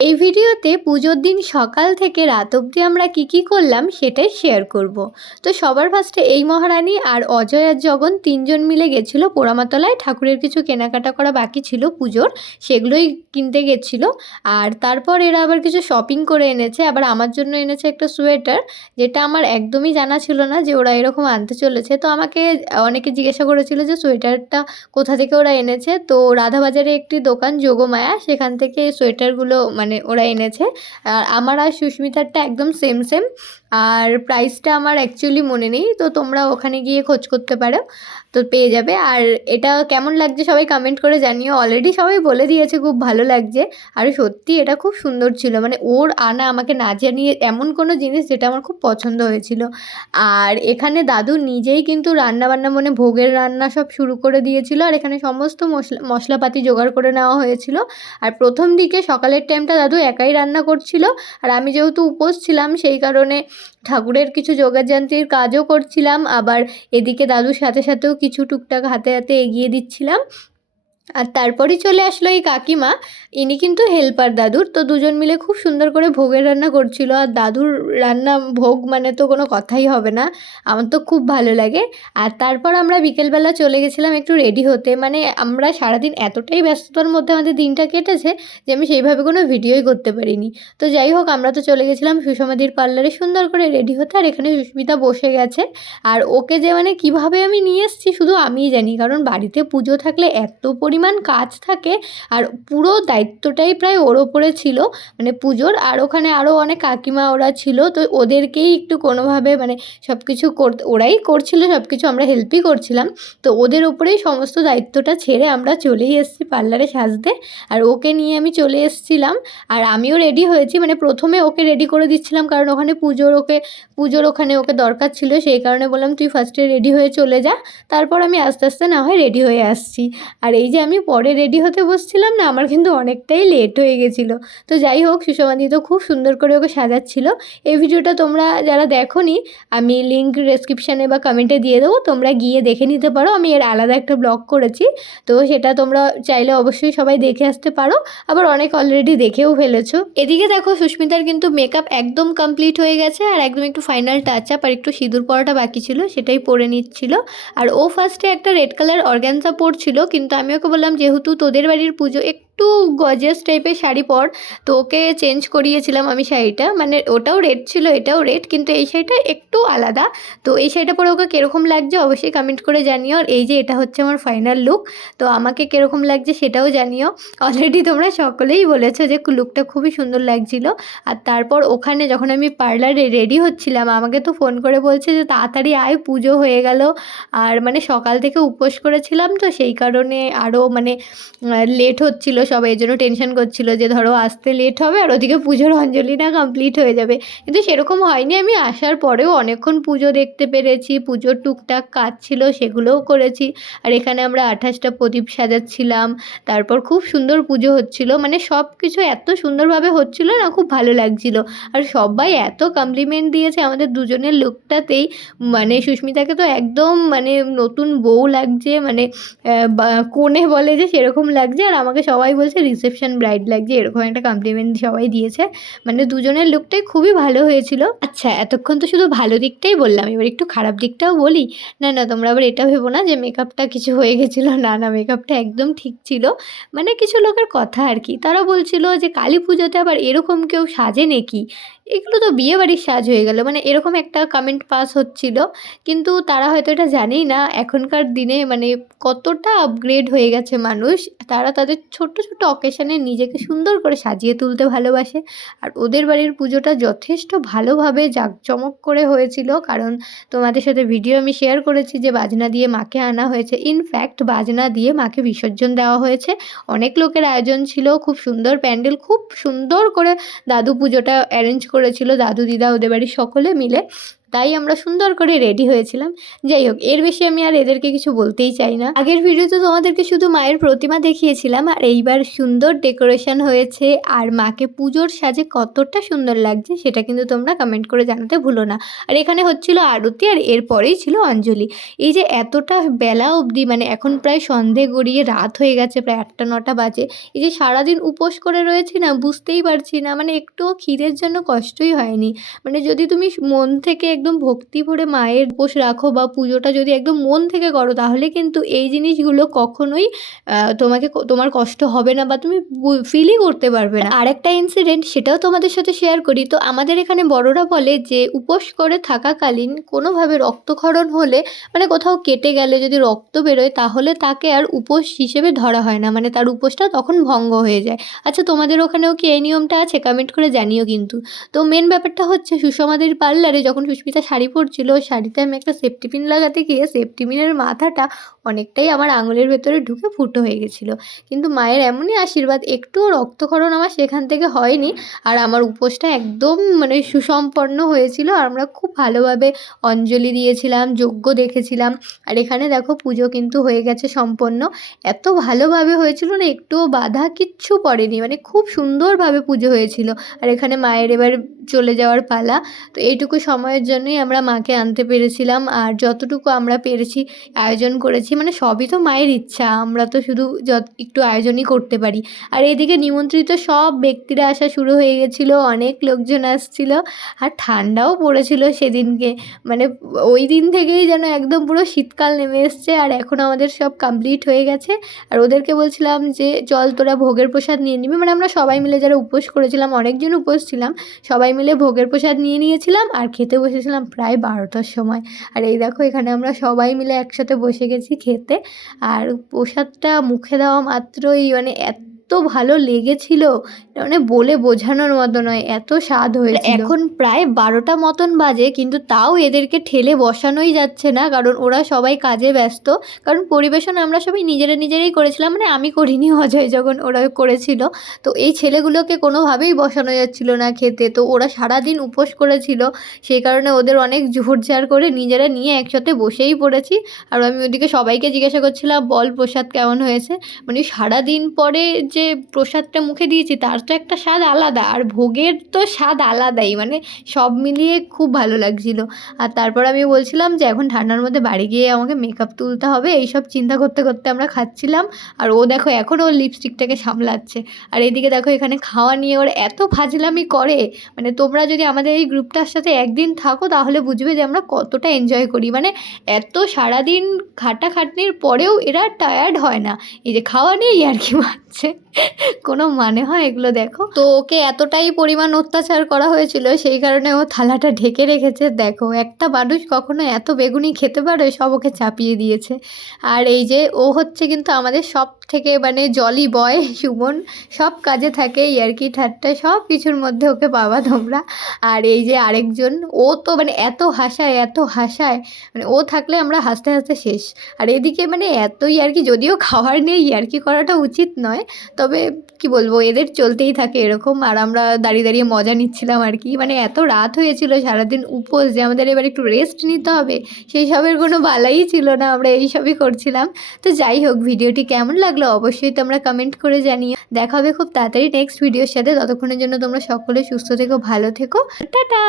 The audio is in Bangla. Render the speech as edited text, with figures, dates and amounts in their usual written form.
এই ভিডিওতে পুজোর দিন সকাল থেকে রাত অবধি আমরা কি করলাম সেটাই শেয়ার করব। তো সবার ফার্স্টে এই মহারানী আর অজয় আর জগন তিনজন মিলে গেছিল পোড়ামাতলায়। ঠাকুরের কিছু কেনাকাটা করা বাকি ছিল পুজোর, সেগুলোই কিনতে গেছিল। আর তারপর এরা আবার কিছু শপিং করে এনেছে, আবার আমার জন্য এনেছে একটা সোয়েটার, যেটা আমার একদমই জানা ছিল না যে ওরা এরকম আনতে চলেছে। তো আমাকে অনেকে জিজ্ঞাসা করেছিল যে সোয়েটারটা কোথা থেকে ওরা এনেছে। তো রাধাবাজারে একটি দোকান যোগমায়া, সেখান থেকে সোয়েটারগুলো মানে ওরা এনেছে। আর আমার আর সুস্মিতারটা একদম সেম সেম। আর প্রাইসটা আমার অ্যাকচুয়ালি মনে নেই, তো তোমরা ওখানে গিয়ে খোঁজ করতে পারো, তো পেয়ে যাবে। আর এটা কেমন লাগছে সবাই কমেন্ট করে জানিও। অলরেডি সবাই বলে দিয়েছে খুব ভালো লাগছে। আর সত্যি এটা খুব সুন্দর ছিল, মানে ওর আনা আমাকে না জানিয়ে এমন কোনো জিনিস যেটা আমার খুব পছন্দ হয়েছিল। আর এখানে দাদু নিজেই কিন্তু রান্নাবান্না মানে ভোগের রান্না সব শুরু করে দিয়েছিল। আর এখানে সমস্ত মশলাপাতি জোগাড় করে নেওয়া হয়েছিল। আর প্রথম দিকে সকালের টাইমটা দাদু একাই রান্না করছিল। আর আমি যেহেতু উপোস ছিলাম সেই কারণে ঠাকুরের কিছু যোগাযন্ত্রীর কাজও করছিলাম, আবার এদিকে দাদুর সাথে সাথেও কিছু টুকটাক হাতে হাতে এগিয়ে দিচ্ছিলাম। আর তারপরেই চলে আসলো এই কাকিমা, ইনি কিন্তু হেল্পার দাদুর। তো দুজন মিলে খুব সুন্দর করে ভোগের রান্না করছিল। আর দাদুর রান্না ভোগ মানে তো কোনো কথাই হবে না, আমার তো খুব ভালো লাগে। আর তারপর আমরা বিকেলবেলা চলে গেছিলাম একটু রেডি হতে, মানে আমরা সারাদিন এতটাই ব্যস্ততার মধ্যে আমাদের দিনটা কেটেছে যে আমি সেইভাবে কোনো ভিডিওই করতে পারিনি। তো যাই হোক, আমরা তো চলে গেছিলাম সুষমাদির পার্লারে সুন্দর করে রেডি হতে। আর এখানে সুস্মিতা বসে গেছে। আর ওকে যে মানে কীভাবে আমি নিয়ে এসেছি শুধু আমিই জানি, কারণ বাড়িতে পুজো থাকলে এত পরিমাণ কাজ থাকে আর পুরো দায়িত্বটাই প্রায় ওর ওপরে ছিল মানে পুজোর। আর ওখানে আরও অনেক কাকিমা ওরা ছিল, তো ওদেরকেই একটু কোনোভাবে মানে সব কিছু ওরাই করছিল সব কিছু, আমরা হেল্পই করছিলাম। তো ওদের ওপরেই সমস্ত দায়িত্বটা ছেড়ে আমরা চলেই এসেছি পার্লারে সাজতে। আর ওকে নিয়ে আমি চলে এসেছিলাম। আর আমিও রেডি হয়েছি, মানে প্রথমে ওকে রেডি করে দিচ্ছিলাম কারণ ওখানে পুজোর ওখানে ওকে দরকার ছিল, সেই কারণে বললাম তুই ফার্স্টে রেডি হয়ে চলে যা, তারপর আমি আস্তে আস্তে না হয় রেডি হয়ে আসছি। আর এই যে আমি পরে রেডি হতে বসছিলাম না, আমার কিন্তু অনেকটাই লেট হয়ে গেছিলো। তো যাই হোক, সুষমাদি তো খুব সুন্দর করে ওকে সাজাচ্ছিল। এই ভিডিওটা তোমরা যারা দেখোনি, আমি লিঙ্ক ডেসক্রিপশানে বা কমেন্টে দিয়ে দেবো, তোমরা গিয়ে দেখে নিতে পারো। আমি এর আলাদা একটা ব্লগ করেছি, তো সেটা তোমরা চাইলে অবশ্যই সবাই দেখে আসতে পারো। আবার অনেক অলরেডি দেখেও ফেলেছো। এদিকে দেখো সুস্মিতার কিন্তু মেকআপ একদম কমপ্লিট হয়ে গেছে, আর একদম একটু ফাইনাল টাচ আপ আর একটু সিঁদুর পরাটা বাকি ছিল, সেটাই পরে নিচ্ছিল। আর ও ফার্স্টে একটা রেড কালার অর্গ্যানজা পরছিল, কিন্তু আমি ওকে বললাম যেহেতু তোদের বাড়ির পুজো একটু গর্জিয়াস টাইপের শাড়ি পর, তো ওকে চেঞ্জ করিয়েছিলাম আমি শাড়িটা, মানে ওটাও রেড ছিল এটাও রেড, কিন্তু এই শাড়িটা একটু আলাদা। তো এই শাড়িটা পরে ওকে কীরকম লাগছে অবশ্যই কমেন্ট করে জানিও। আর এই যে এটা হচ্ছে আমার ফাইনাল লুক, তো আমাকে কীরকম লাগছে সেটাও জানিও। অলরেডি তোমরা সকলেই বলেছো যে লুকটা খুবই সুন্দর লাগছিল। আর তারপর ওখানে যখন আমি পার্লারে রেডি হচ্ছিলাম, আমাকে তো ফোন করে বলছে যে তাড়াতাড়ি আয় পুজো হয়ে গেল। আর মানে সকাল থেকে উপোস করেছিলাম, তো সেই কারণে আরও মানে লেট হচ্ছিল, সবাই এই জন্য টেনশন করছিল যে ধরো আসতে লেট হবে আর ওদিকে পুজোর অঞ্জলিটা কমপ্লিট হয়ে যাবে, কিন্তু সেরকম হয়নি। আমি আসার পরেও অনেকক্ষণ পুজো দেখতে পেরেছি, পুজোর টুকটাক কাজ ছিল সেগুলোও করেছি। আর এখানে আমরা 28টা প্রদীপ সাজাচ্ছিলাম, তারপর খুব সুন্দর পুজো হচ্ছিল, মানে সব কিছু এত সুন্দরভাবে হচ্ছিল না, খুব ভালো লাগছিল। আর সবাই এত কমপ্লিমেন্ট দিয়েছে আমাদের দুজনের লুকটাতেই, মানে সুস্মিতাকে তো একদম মানে নতুন বউ লাগছে, মানে কনে বলে যে সেরকম লাগছে। আর আমাকে সবাই বলছে রিসেপশন ব্রাইড লাগছে, এরকম একটা কমপ্লিমেন্ট সবাই দিয়েছে। মানে দুজনের লুকটাই খুবই ভালো হয়েছিল। আচ্ছা, এতক্ষণ তো শুধু ভালো দিকটাই বললাম, এবার একটু খারাপ দিকটাও বলি। না না, তোমরা আবার এটা ভেবো না যে মেকআপটা কিছু হয়ে গেছিলো, না না, মেকআপটা একদম ঠিক ছিল। মানে কিছু লোকের কথা আর কি, তারা বলছিল যে কালী পুজোতে আবার এরকম কেউ সাজে নাকি, এগুলো তো বিয়েবাড়ির সাজ হয়ে গেল, মানে এরকম একটা কমেন্ট পাস হচ্ছিল। কিন্তু তারা হয়তো এটা জানেই না এখনকার দিনে মানে কতটা আপগ্রেড হয়ে গেছে মানুষ, তারা তাদের ছোট্ট ছোট্ট অকেশানে নিজেকে সুন্দর করে সাজিয়ে তুলতে ভালোবাসে। আর ওদের বাড়ির পুজোটা যথেষ্ট ভালোভাবে জাঁকজমক করে হয়েছিল, কারণ তোমাদের সাথে ভিডিও আমি শেয়ার করেছি যে বাজনা দিয়ে মাকে আনা হয়েছে, ইনফ্যাক্ট বাজনা দিয়ে মাকে বিসর্জন দেওয়া হয়েছে। অনেক লোকের আয়োজন ছিল, খুব সুন্দর প্যান্ডেল, খুব সুন্দর করে দাদু পুজোটা অ্যারেঞ্জ করেছিল, দাদু দিদা ওদের বাড়ির সকলে মিলে। তাই আমরা সুন্দর করে রেডি হয়েছিলাম। যাই হোক, এর বেশি আমি আর এদেরকে কিছু বলতেই চাই না। আগের ভিডিওতে তোমাদেরকে শুধু মায়ের প্রতিমা দেখিয়েছিলাম, আর এইবার সুন্দর ডেকোরেশন হয়েছে আর মাকে পুজোর সাজে কতটা সুন্দর লাগছে সেটা কিন্তু তোমরা কমেন্ট করে জানাতে ভুলো না। আর এখানে হচ্ছিল আরতি, আর এরপরেই ছিল অঞ্জলি। এই যে এতটা বেলা অবধি, মানে এখন প্রায় সন্ধে গড়িয়ে রাত হয়ে গেছে, প্রায় 8টা-9টা বাজে। এই যে সারাদিন উপোস করে রয়েছি না, বুঝতেই পারছি না, মানে একটুও খিদের জন্য কষ্টই হয়নি। মানে যদি তুমি মন থেকে একদম ভক্তি ভরে মায়ের উপোস রাখো বা পুজোটা যদি একদম মন থেকে করো, তাহলে কিন্তু এই জিনিসগুলো কখনোই তোমার কষ্ট হবে না বা তুমি ফিলই করতে পারবে না। আরেকটা ইনসিডেন্ট, সেটাও তোমাদের সাথে শেয়ার করি। তো আমাদের এখানে বড়রা বলে যে উপোস করে থাকাকালীন কোনোভাবে রক্তক্ষরণ হলে, মানে কোথাও কেটে গেলে যদি রক্ত বেরোয়, তাহলে তাকে আর উপোস হিসেবে ধরা হয় না, মানে তার উপোসটা তখন ভঙ্গ হয়ে যায়। আচ্ছা, তোমাদের ওখানেও কি এই নিয়মটা আছে? কমেন্ট করে জানিও কিন্তু। তো মেন ব্যাপারটা হচ্ছে, সুষমাদের পার্লারে যখন সুস্মিতা শাড়ি পরছিল, ওই শাড়িতে আমি একটা সেফটি পিন লাগাতে গিয়ে সেফটি পিনের মাথাটা অনেকটাই আমার আঙুলের ভেতরে ঢুকে ফুটো হয়ে গেছিলো। কিন্তু মায়ের এমনই আশীর্বাদ, একটুও রক্তক্ষরণ আমার সেখান থেকে হয়নি। আর আমার উপোসটা একদম মানে সুসম্পন্ন হয়েছিল। আর আমরা খুব ভালোভাবে অঞ্জলি দিয়েছিলাম, যজ্ঞ দেখেছিলাম। আর এখানে দেখো পুজো কিন্তু হয়ে গেছে সম্পন্ন। এত ভালোভাবে হয়েছিল না, একটুও বাধা কিচ্ছু পড়েনি, মানে খুব সুন্দরভাবে পুজো হয়েছিল। আর এখানে মায়ের এবার চলে যাওয়ার পালা। তো এইটুকু সময়ের জন্যই আমরা মাকে আনতে পেরেছিলাম, আর যতটুকু আমরা পেরেছি আয়োজন করেছি। মানে সবই তো মায়ের ইচ্ছা, আমরা তো শুধু একটু আয়োজনই করতে পারি। আর এদিকে নিমন্ত্রিত সব ব্যক্তিরা আসা শুরু হয়ে গেছিলো, অনেক লোকজন আসছিল। আর ঠান্ডাও পড়েছিল সেদিনকে, মানে ওই দিন থেকেই যেন একদম পুরো শীতকাল নেমে এসছে। আর এখন আমাদের সব কমপ্লিট হয়ে গেছে। আর ওদেরকে বলছিলাম যে চল তোরা ভোগের প্রসাদ নিয়ে নিবি। মানে আমরা সবাই মিলে যারা উপোস করেছিলাম, অনেকজন উপোস ছিলাম, সবাই মিলে ভোগের প্রসাদ নিয়ে নিয়েছিলাম আর খেতে বসেছিলাম প্রায় 12টার সময়। আর এই দেখো, এখানে আমরা সবাই মিলে একসাথে বসে গেছি খেতে। আর প্রসাদটা মুখে দেওয়া মাত্রই মানে এত ভালো লেগেছিল, মানে বলে বোঝানোর মতো নয়, এত স্বাদ হয়েছিল। এখন প্রায় 12টা মতন বাজে, কিন্তু তাও এদেরকে ঠেলে বসানোই যাচ্ছে না, কারণ ওরা সবাই কাজে ব্যস্ত। কারণ পরিবেশন আমরা সবাই নিজেরাই করেছিলাম, মানে আমি করিনি, অজয় যখন ওরা করেছিল। তো এই ছেলেগুলোকে কোনোভাবেই বসানো যাচ্ছিল না খেতে। তো ওরা সারাদিন উপোস করেছিল, সেই কারণে ওদের অনেক জোরজার করে নিজেরা নিয়ে একসাথে বসেই পড়েছি। আর আমি ওদিকে সবাইকে জিজ্ঞাসা করছিলাম, বল প্রসাদ কেমন হয়েছে। মানে সারাদিন পরে যে প্রসাদটা মুখে দিয়েছি, তার তো একটা স্বাদ আলাদা, আর ভোগের তো স্বাদ আলাদাই, মানে সব মিলিয়ে খুব ভালো লাগছিল। আর তারপর আমি বলছিলাম যে এখন ঠান্ডার মধ্যে বাড়ি গিয়ে আমাকে মেকআপ তুলতে হবে, এইসব চিন্তা করতে করতে আমরা খাচ্ছিলাম। আর ও দেখো এখন ওর লিপস্টিকটাকে সামলাচ্ছে। আর এদিকে দেখো, এখানে খাওয়া নিয়ে ওর এত ফাজলামি করে, মানে তোমরা যদি আমাদের এই গ্রুপটার সাথে একদিন থাকো তাহলে বুঝবে যে আমরা কতটা এনজয় করি। মানে এত সারাদিন খাটাখাটনির পরেও এরা টায়ার্ড হয় না, এই যে খাওয়া নিয়ে ইয়ার্কি মারছে। কোনো মানে হয় এগুলো? দেখো তো, ওকে এতটাই পরিমাণ অত্যাচার করা হয়েছিল, সেই কারণে ও থালাটা ঢেকে রেখেছে। দেখো, একটা মানুষ কখনো এত বেগুনি খেতে পারে? সব ওকে চাপিয়ে দিয়েছে। আর এই যে ও হচ্ছে কিন্তু আমাদের সব থেকে মানে জলি বয়, সুমন সব কাজে থাকে, ইয়ার্কি ঠাট্টা সব কিছুর মধ্যে ওকে পাবা তোমরা। আর এই যে আরেকজন, ও তো মানে এত হাসায়, মানে ও থাকলে আমরা হাসতে হাসতে শেষ। আর এদিকে মানে এত ইয়ার্কি, যদিও খাওয়ার নিয়ে ইয়ার্কি করাটা উচিত নয়, তবে কি বলবো, এদের চলতেই থাকে এরকম। আর আমরা দাঁড়িয়ে দাঁড়িয়ে মজা নিচ্ছিলাম আর কি। মানে এত রাত হয়েছিল, সারাদিন উপোস, যে আমাদের এবার একটু রেস্ট নিতে হবে, সেই সবের কোনো বালাই ছিল না, আমরা এইসবই করছিলাম। তো যাই হোক, ভিডিওটি কেমন লাগলো অবশ্যই তোমরা কমেন্ট করে জানিও। দেখা হবে খুব তাড়াতাড়ি নেক্সট ভিডিওর সাথে। ততক্ষণের জন্য তোমরা সকলে সুস্থ থেকো, ভালো থেকো, টাটা।